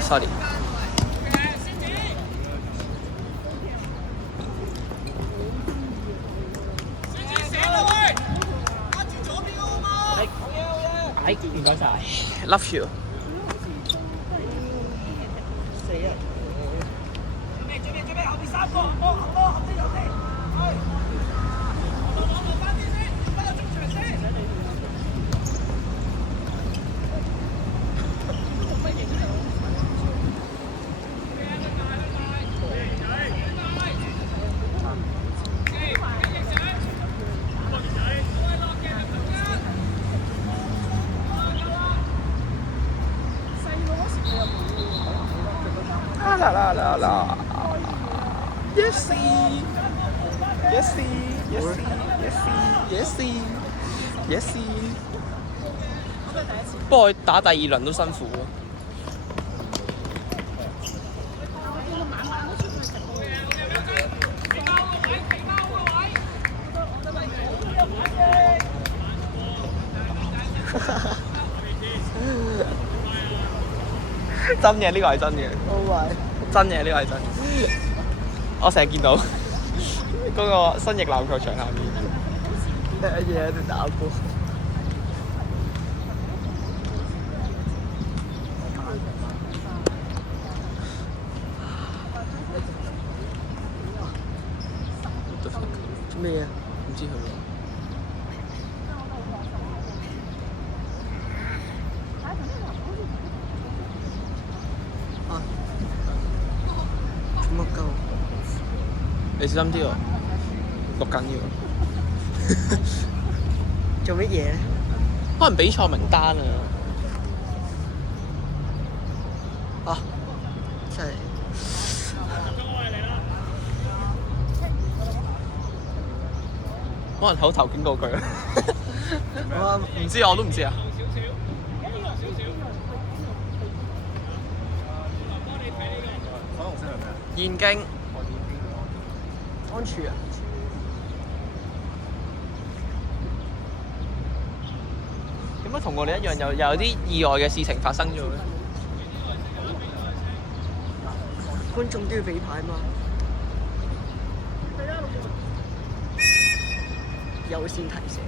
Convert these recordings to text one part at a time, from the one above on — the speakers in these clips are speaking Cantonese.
sorry。唔該晒 Love you。死人！準備後邊3個，後啲，係。翻啲先，翻到中場先。啦 ，Yes Yes Yes。不過打第二輪都辛苦喎。真嘅，呢個係真嘅。真嘅，呢個係真嘅。我成日見到嗰個新翼籃球場下面一嘢喺度打波。做咩啊？唔知佢喎。做乜鳩？你小心啲喎，錄緊要。做乜嘢咧？可能比賽名單啊！啊！真係可能口頭警告佢啊！唔知我都唔知啊。現經安全啊！點解同我哋一樣又有啲意外嘅事情發生咗咧？觀眾都要俾牌嘛。有線提醒。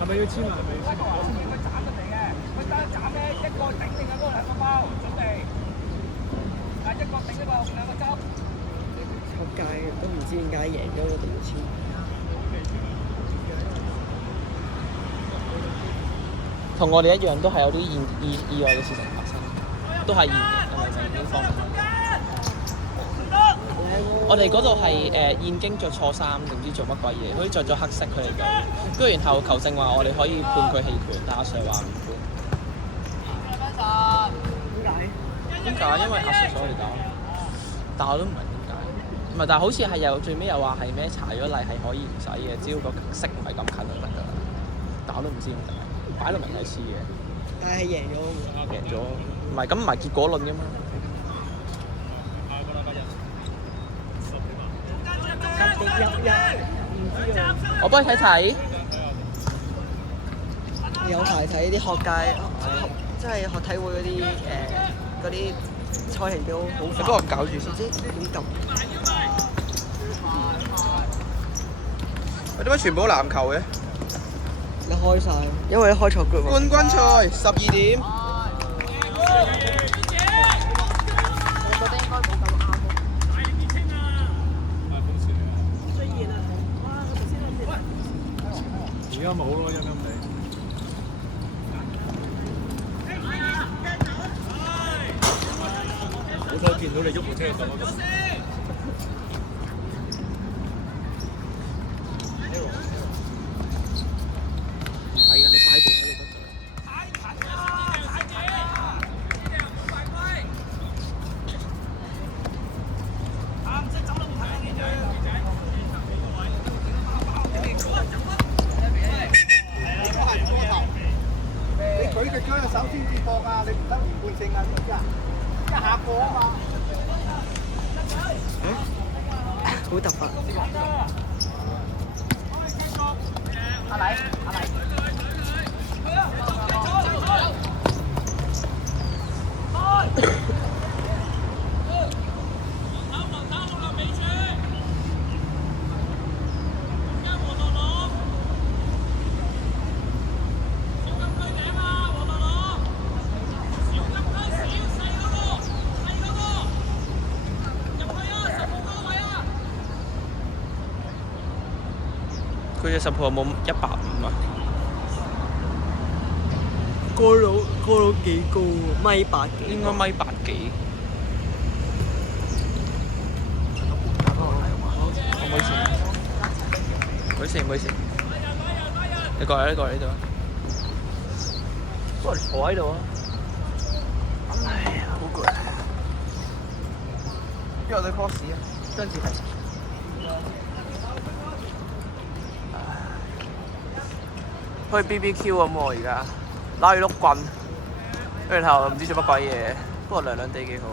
係咪要簽啊？佢斬人哋嘅，佢斬咧一個頂定係嗰個兩個包，準備。一個頂一個後邊兩個執。仆街都唔知點解贏咗嗰度要簽。同我哋一樣，都係有啲意外嘅事情發生，都係現經方面。我哋嗰度係現經着錯衫，定唔知做乜鬼嘢，好似着咗黑色佢哋隊，跟住然後球證話我哋可以判佢棄權，但阿 Sir 話唔判。點解？因為阿 Sir 想我哋打，但我都唔明點解。唔係，但係好似係又最尾又話係咩查咗例係可以唔使嘅，只要個色唔係咁近就得㗎啦。但我都唔知點解，擺到明係黐嘅。但係贏咗喎。贏咗，唔係咁唔係結果論㗎嘛。我幫你睇睇。有排睇啲學界，即係學體會嗰啲賽程表好快。你幫我搞住先。唔知點撳。點解全部都籃球嘅？你開晒，因為你開錯 group。冠軍賽12點。而家咪好咯，陰陰地。好彩見到你喐部車就走咗。係啊，你擺部喺度得㗎。你舉隻腳手先至。博啊，你唔得連貫性啊，知唔知啊？一下過啊嘛。好突發。阿黎，阿黎。佢隻十號有冇150啊？個佬幾高喎？米八幾？應該米8幾。唔好意思，唔好意思，唔好意思。你過嚟，你過嚟呢度啊！過嚟坐喺度啊！唉呀，好攰。因為我對 cos 啊，張志係。去 BBQ 咁喎，而家拉住碌棍，跟住頭唔知做乜鬼嘢，不過涼涼地幾好。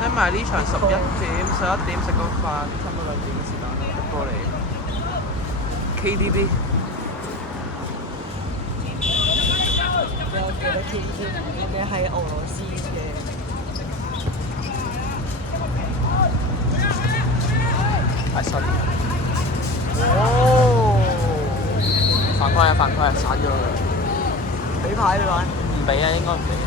睇埋呢場11點食個飯，差唔多2點嘅時間啦，過嚟 KTV。我記得天有咩喺俄羅斯嘅。太新。哦！犯規啊！犯規啊！散咗佢。俾牌你玩？唔俾啊，應該唔俾啊。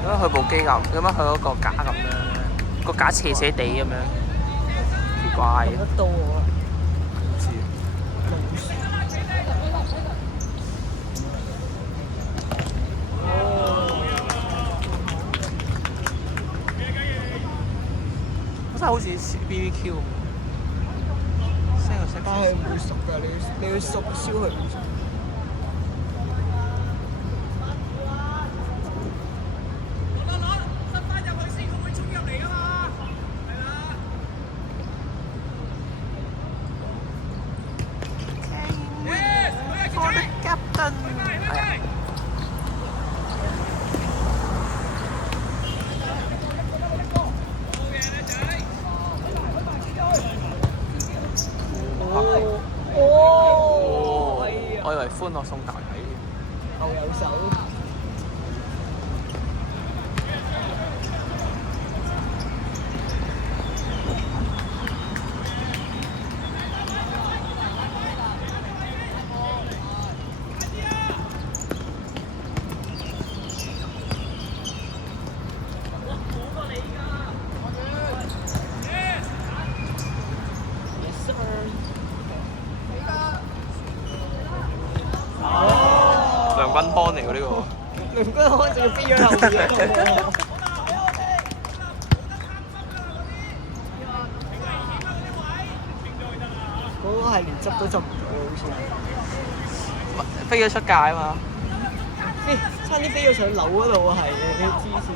咁樣佢部機咁，咁樣佢嗰個架咁樣，個架斜斜地咁樣，奇怪嘅。得到我。唔知。真係好似 BBQ 咁。但係唔會熟㗎，你要熟燒佢唔熟。我以為歡樂送大禮牛油手。梁君邦嚟喎呢個。梁君邦仲要飛咗後面喎。嗰個係連執都執唔到，好似。飛咗出界啊嘛！差啲飛咗上樓嗰度啊，係你黐線。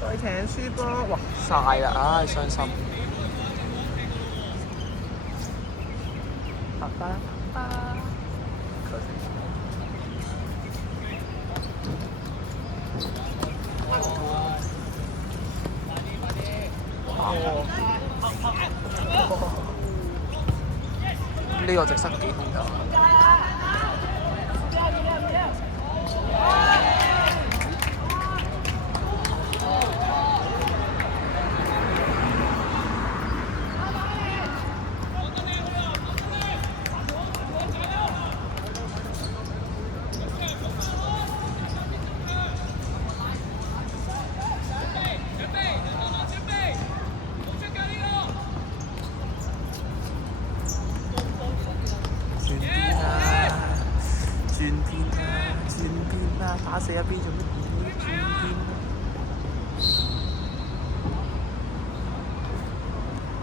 再請輸波，哇曬啦，唉傷心。爸爸爸爸。呢個直塞幾空㗎？轉變啦，轉變啦，打死一邊做乜嘢？轉變啦！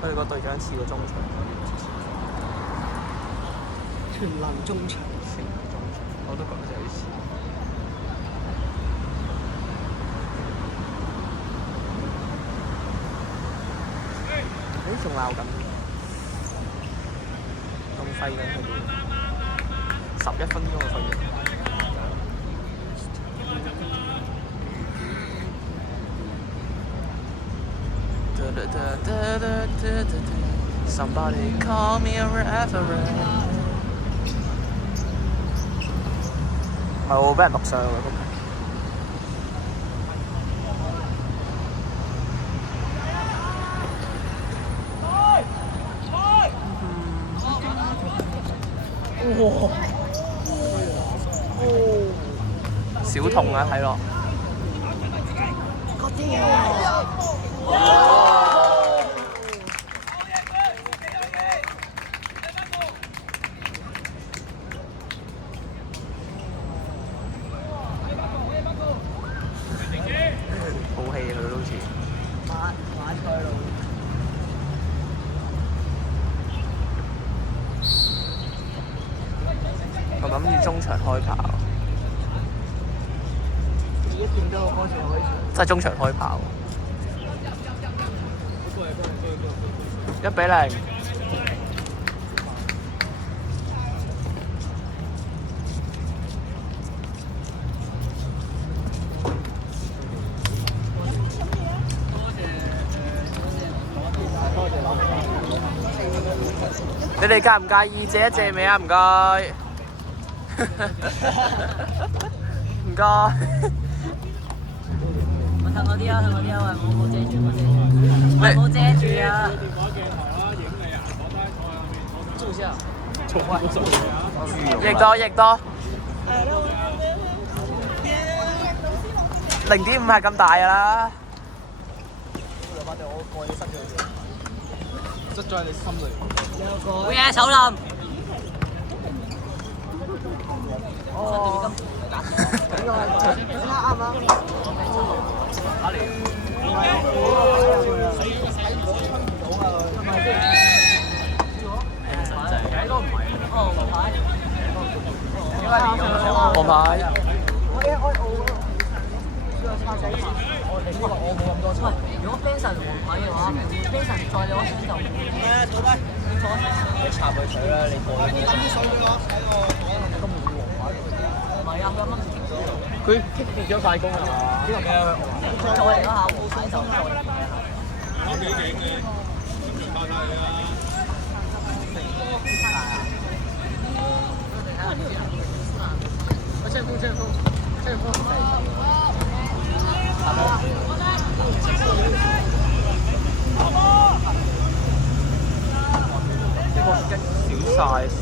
佢哋個隊長似個中場，全能中場。成個中場，我都覺得有啲似。誒，仲鬧緊，仲廢緊佢哋11分鐘嘅廢緊。Somebody call me a referee。係喎，俾人錄上喎今日。小痛啊，睇落。好氣佢都好似。馬賽路。我諗住中場開跑。一見到個波就可以上。真係中場開跑。1-0。你哋介唔介意借一借尾啊？唔該。唔該。褪我啲啊，褪我啲啊！我冇遮住，我冇遮住啊！做下，益多益多。0.5係咁大㗎啦。塞咗喺你心裏。好嘢，手冧。啱啊！黃牌。喂，如果 Benson 黃牌嘅話，Benson 再攞先就坐低，你坐低。你插佢水啦，你過啦。你抌啲水俾我睇喎，今日冇黃牌。唔係啊，佢啱啱停咗。佢跌咗快攻係嘛？呢個咩？再嚟嗰下黃牌就再嚟。我幾勁嘅，唔怕曬你啦。前鋒。呢個激少曬聲。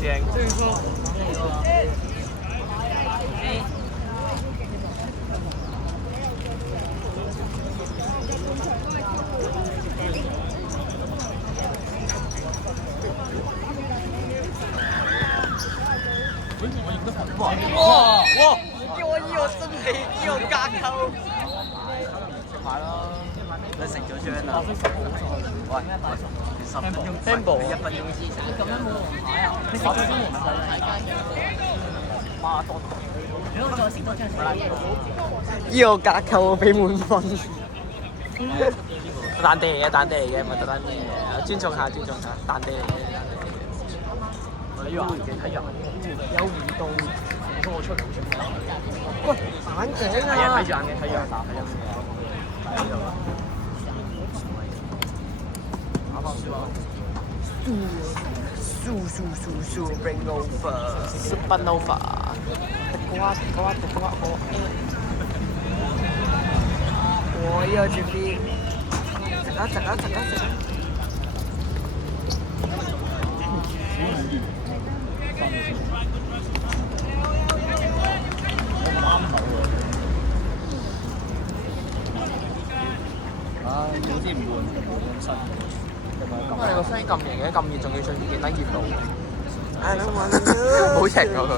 哇！叫我醫我真係醫我架構。食埋啦，你食咗張啊？喂，10分鐘 tempo 1分鐘之前。咁樣冇黃牌啊？你食咗張黃牌？媽多。如果再食多張食醫我架構俾滿分。彈地嚟嘅，彈地嚟嘅，唔係特登嘅。尊重下，彈地嚟嘅。你話睇人有弧度，幫我出嚟好似。喂，眼鏡啊！睇住眼鏡，睇住眼打，睇住。啱啱先話。Su bring over，supernova。我要準備。食啊！有啲唔換，冇咁新。你個 friend 咁型嘅，咁熱仲要着件底熱度，I don't wanna do 好型啊佢。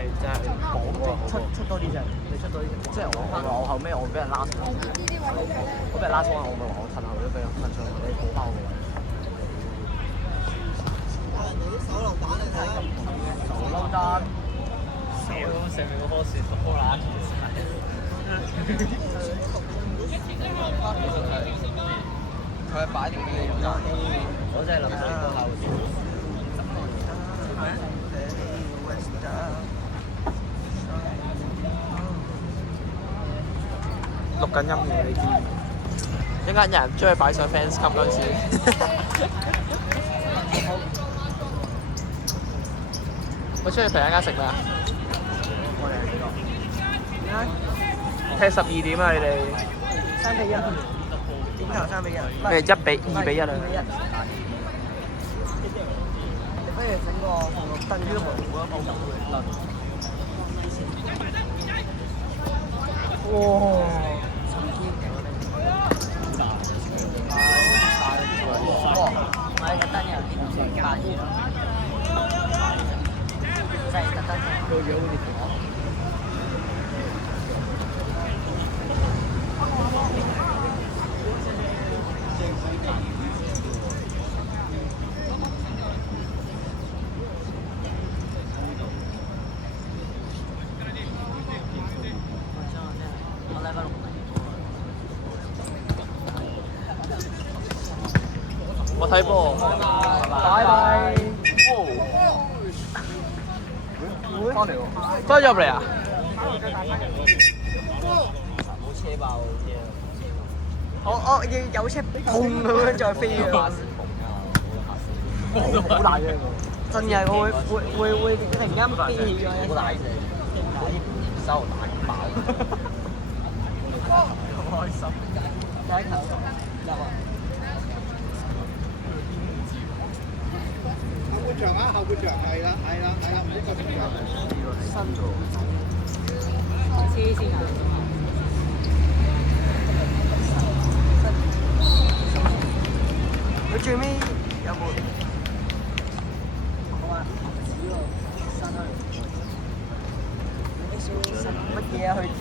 係真係講喎，出多啲啫，你出多啲，即係我後尾我俾人拉上，我俾人拉上我咪話我褪後咗俾人褪上你補翻我個位。人哋啲手榴彈你睇咁重嘅，手榴彈，成面嗰棵樹拖攬住晒。佢係擺定啲嘢㗎，我真係諗住嗰下會點。錄緊音嘅你知，一間有人將佢擺上 fans 級嗰陣時，我出去平一間食咩啊？我哋係幾個？踢12點啊！你哋3-1，點頭3-1。咩1-2-1啊？你不如整個燈呢個模糊啊，冇咁會哇！買個燈又變成8嘢咯，真係特登個樣好似我。我睇波，拜拜。翻嚟喎，翻咗入嚟啊！冇車爆啫。我要有車砰咁樣再飛啊！好大嘅真係我會突然間飛起咗一好大隻，好似收大爆，好開心。第一球入啊！後半場啊，後半場係啦，唔好咁長。新嘅黐線啊！佢最尾有冇？我話唔知喎，乜嘢啊？佢最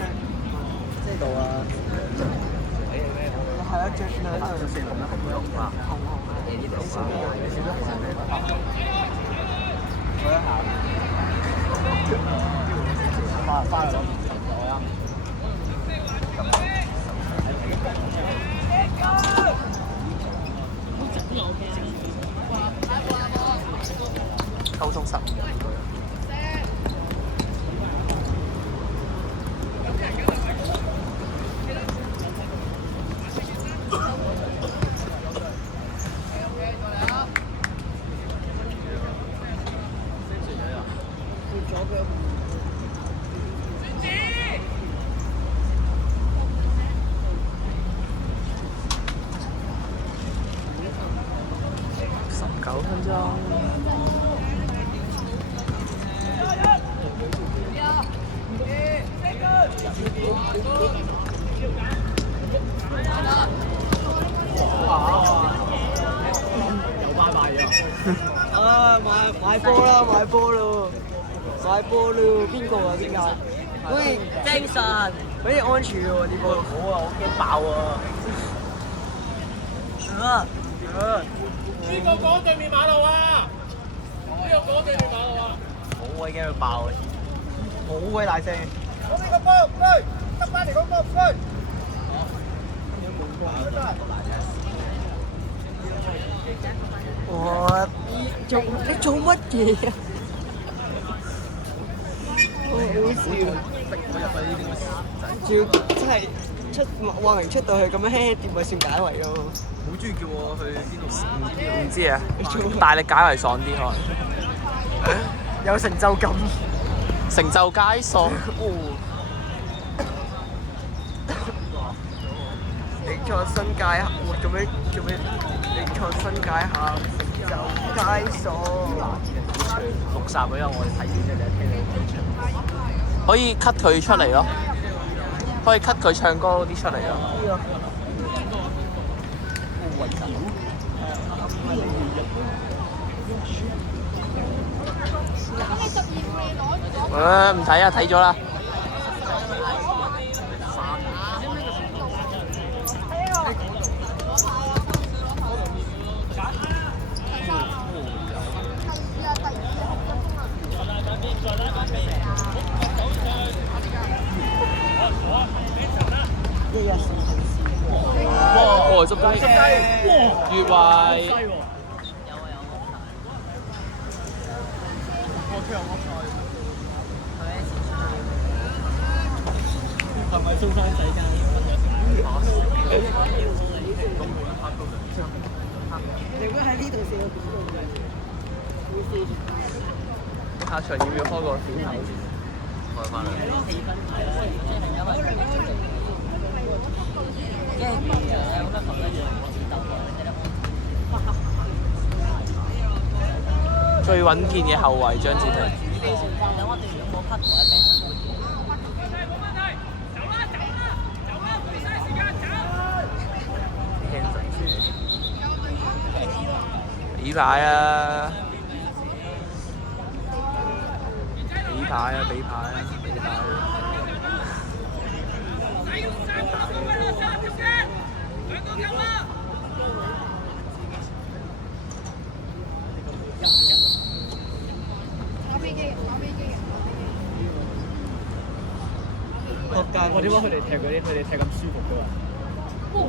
即係度啊！係啊，最兩度就四紅啦，紅啊，紅啊！你少啲啊，你少啲紅啊！嗰一下，花咗我啊！溝通實。19分鐘。又拜拜咗。啊！買波啦！買波咯！買波咯！邊個啊？邊個？好似精神，好似安全喎呢波。好啊！我驚爆啊！邊個講對面馬路啊？邊個講對面馬路啊？好鬼驚佢爆啊！好鬼大聲。嗰邊個波唔該，得翻嚟嗰個唔該。哇！你做乜嘢啊？好笑。仲要真係話明出到去咁樣輕輕掂咪算解圍咯。好中意叫我去邊度？唔知啊，大力解圍爽啲可能。有成就感。成就解鎖。你創新界客，做咩？你創新界客成就解鎖。錄曬嗰日我哋睇完嘅就係聽你。可以 cut 佢出嚟咯，可以 cut 佢唱歌嗰啲出嚟咯。唔睇啊，睇咗啦。哇！執雞，越位。係咪中山仔間？如果喺呢度射個點度嘅，下場要唔要開個片頭？開翻啦。氣氛係啦，即係因為有好多球隊要鬥過，最穩健嘅後衞張子婷。我哋兩個 cut 同一邊。比牌啊！比牌啊！比牌啊！比牌啊！我點解佢哋踢嗰啲，佢哋踢咁舒服嘅喎？哇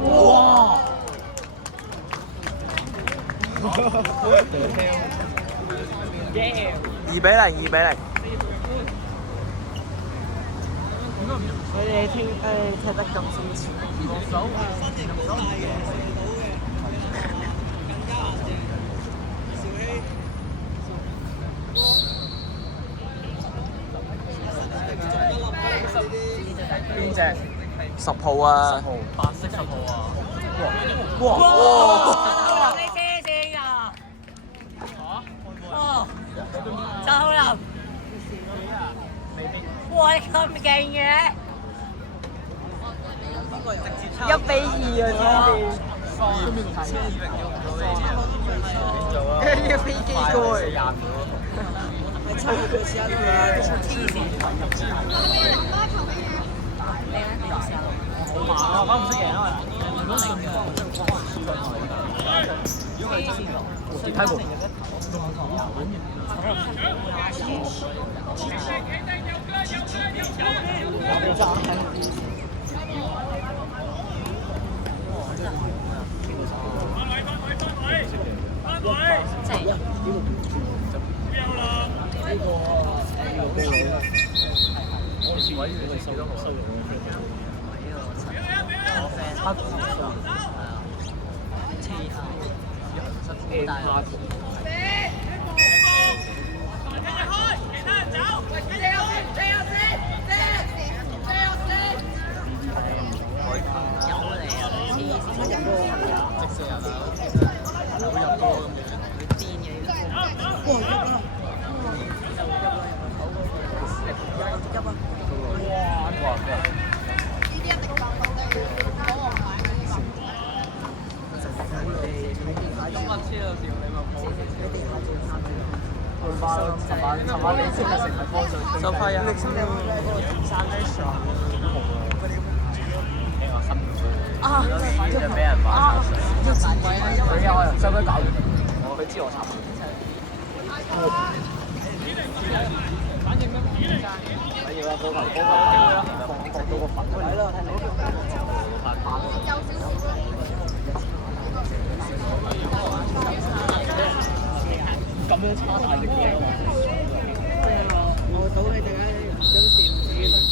！2-0，2-0。佢哋踢得咁先前，邊隻？10號啊！白色10號啊！哇！你黐線㗎！哦，周林，哇！你咁勁嘅！1-2啊！要飛機過嚟。我唔識贏啊！如果你睇冇。就快啊！啊！就俾人話佢有人收得搞，佢知我慘。睇住啦，高球放到個粉。睇咯，睇咁樣差大力嘅。我賭你哋喺張線。